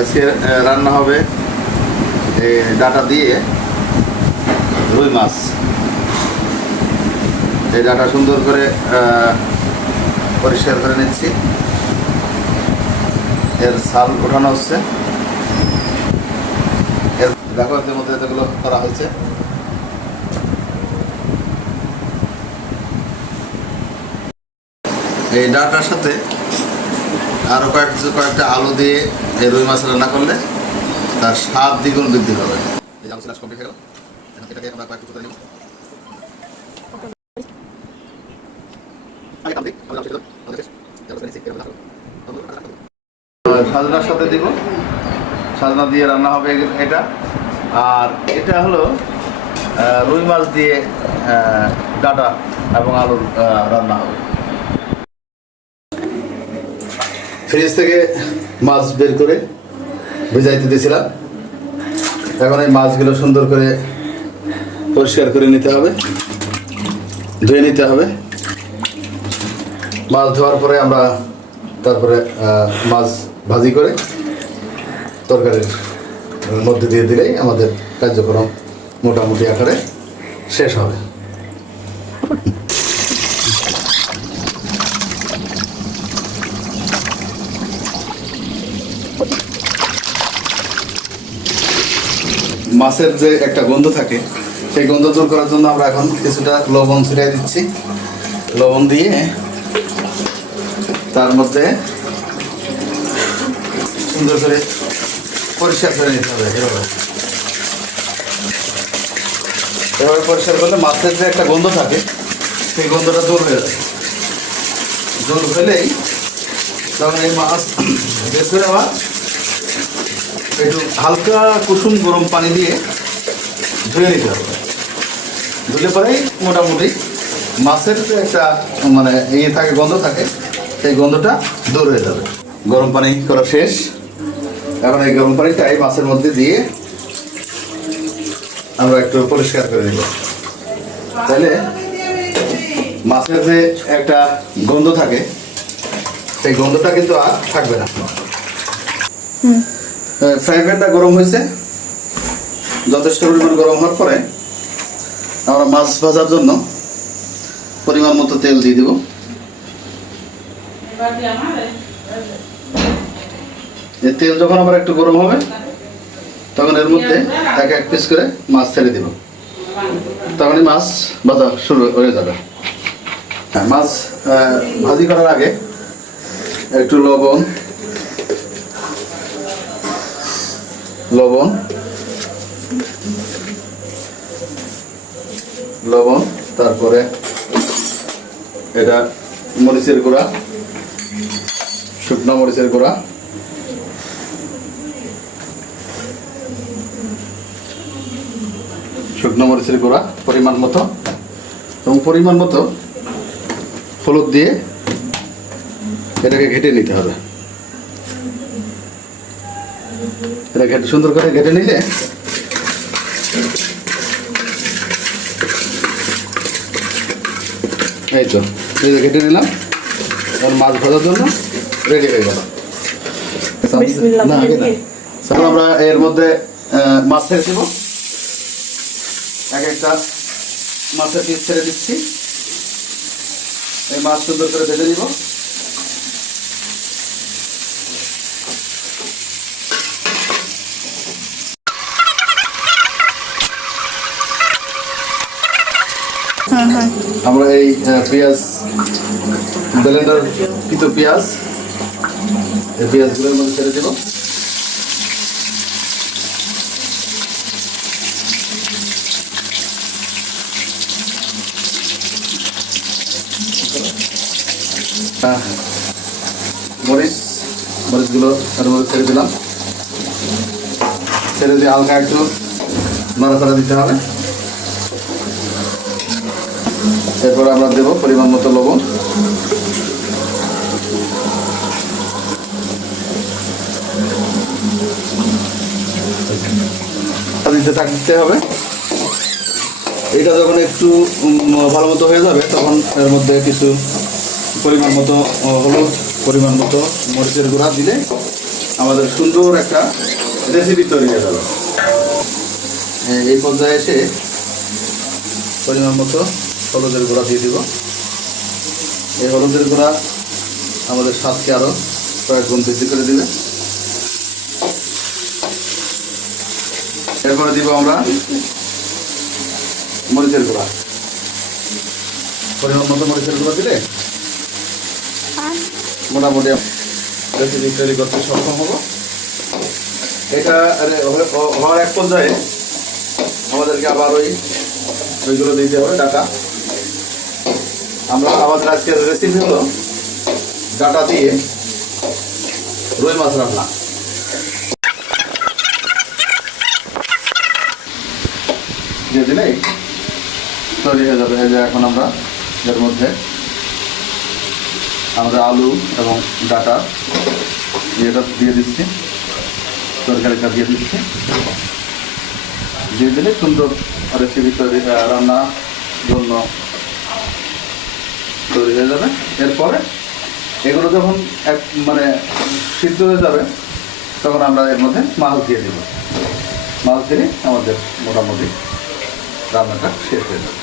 আজকে রান্না হবে এই ডাটা দিয়ে রুই মাছ। এই ডাটা সুন্দর করে পরিষ্কার করে নিচ্ছি। এর ছাল ওঠানো হচ্ছে। এর দেখো এর মধ্যে এগুলো করা হয়েছে। এই ডাটার সাথে আরও কয়েকটা আলু দিয়ে এই রুই মাছ রান্না করলে তার স্বাদ দ্বিগুণ বৃদ্ধি হবে। এই আলু স্লাশ কমপ্লিট হয়ে গেল। এটাকে আমরা কয়েকটু করে নেব। সাজনার সাথে দিব, সাজনা দিয়ে রান্না হবে এটা। আর এটা হলো রুই মাছ দিয়ে ডাটা এবং আলুর রান্না হবে। ফ্রিজ থেকে মাছ বের করে ভিজাইতে দিয়েছিলাম। এখন এই মাছগুলো সুন্দর করে পরিষ্কার করে নিতে হবে, ধুয়ে নিতে হবে। মাছ ধোয়ার পরে আমরা তারপরে মাছ ভাজি করে তরকারির মধ্যে দিয়ে দিলেই আমাদের কার্যক্রম মোটামুটি আকারে শেষ হবে। মাছের যে একটা গন্ধ থাকে সেই গন্ধ দূর করার জন্য আমরা এখন কিছুটা লবণ ছিটিয়ে দিচ্ছি। লবণ দিয়ে তার মধ্যে সুন্দর করে পরিষ্কার করে নিতে হবে। এভাবে পরিষ্কার করলে মাছের যে একটা গন্ধ থাকে সেই গন্ধটা দূর হয়ে যায়। দূর হলেই তখন এই মাছ বের করে আবার একটু হালকা কুসুম গরম পানি দিয়ে ধুয়ে নিতে হবে। ধুলে পরেই মোটামুটি মাছের যে একটা মানে থাকে গন্ধ থাকে সেই গন্ধটা দূর হয়ে যাবে। গরম পানি করা শেষ। এখন এই গরম পানিটাই মাছের মধ্যে দিয়ে আমরা একটু পরিষ্কার করে দেব। তাহলে মাছের যে একটা গন্ধ থাকে সেই গন্ধটা কিন্তু আর থাকবে না। ফ্রাই প্যানটা গরম হয়েছে। যথেষ্ট পরিমাণ গরম হওয়ার পরে আমরা মাছ ভাজার জন্য পরিমাণ মতো তেল দিয়ে দেব। এই তেল যখন আবার একটু গরম হবে তখন এর মধ্যে এক পিস করে মাছ ছেড়ে দেব। তখনই মাছ ভাজা শুরু হয়ে যাবে। মাছ ভাজি করার আগে একটু লবণ তারপরে এটা মরিচের গুঁড়া, শুকনো মরিচের গুঁড়া, পরিমাণ মতো এবং পরিমাণ মতো হলুদ দিয়ে এটাকে ঘেটে নিতে হবে। এটা সুন্দর করে ঘেটে নিলে এই তো ঘেটে নিলাম। আর মাছ ভাজার জন্য রেডি হয়ে গেল। আমরা এর মধ্যে মাছ ছেড়ে দেব। এক একটা মাছের পিস ছেড়ে দিচ্ছি। এই মাছ সুন্দর করে ভেজে নিব। আমরা এই পেঁয়াজ ব্লেন্ডার কিন্তু পেঁয়াজ এই পেঁয়াজগুলোর মধ্যে ছেড়ে দেব। মরিচগুলো এর মধ্যে ছেড়ে দিলাম। ছেড়ে দিয়ে হালকা একটু নাড়াচাড়া দিতে হবে। এরপরে আমরা দেব পরিমাণ মতো লবণ। দিতে থাকতে হবে। এটা যখন একটু ভালো মতো হয়ে যাবে তখন এর মধ্যে কিছু পরিমাণ মতো হলুদ, পরিমাণ মতো মরিচের গুঁড়া দিলে আমাদের সুন্দর একটা রেসিপি তৈরি হয়ে যাবে। এই পর্যায়ে এসে পরিমাণ মতো হলুদের গুঁড়া দিয়ে দিব। এই হলুদের গুঁড়া আমাদের স্বাদকে আরও কয়েক গুণ বৃদ্ধি করে দেবে। এরপরে দিব আমরা মরিচের গুঁড়া। পরিমাণ মতো মরিচের গুঁড়া দিলে মোটামুটি রেসিপি তৈরি করতে সক্ষম হবো। এটা হওয়ার এক পর্যায়ে আমাদেরকে আবার ওইগুলো দিতে হবে ডাটা। আমাদের আজকের রেসিপি হলো ডাটা দিয়ে রুই মাছ রান্না। দিয়ে দিলেই তৈরি হয়ে যাবে। এই যে এখন আমরা এর মধ্যে আমাদের আলু এবং ডাটা এটা দিয়ে দিচ্ছি, তরকারিটা দিয়ে দিচ্ছি। দিয়ে দিলে সুন্দর রেসিপি তৈরি রান্নার জন্য তৈরি হয়ে যাবে। এরপরে এগুলো যখন সিদ্ধ হয়ে যাবে তখন আমরা এর মধ্যে মাছ দিয়ে দেব। মাছ দিলে আমাদের মোটামুটি রান্নাটা শেষ হয়ে যাবে।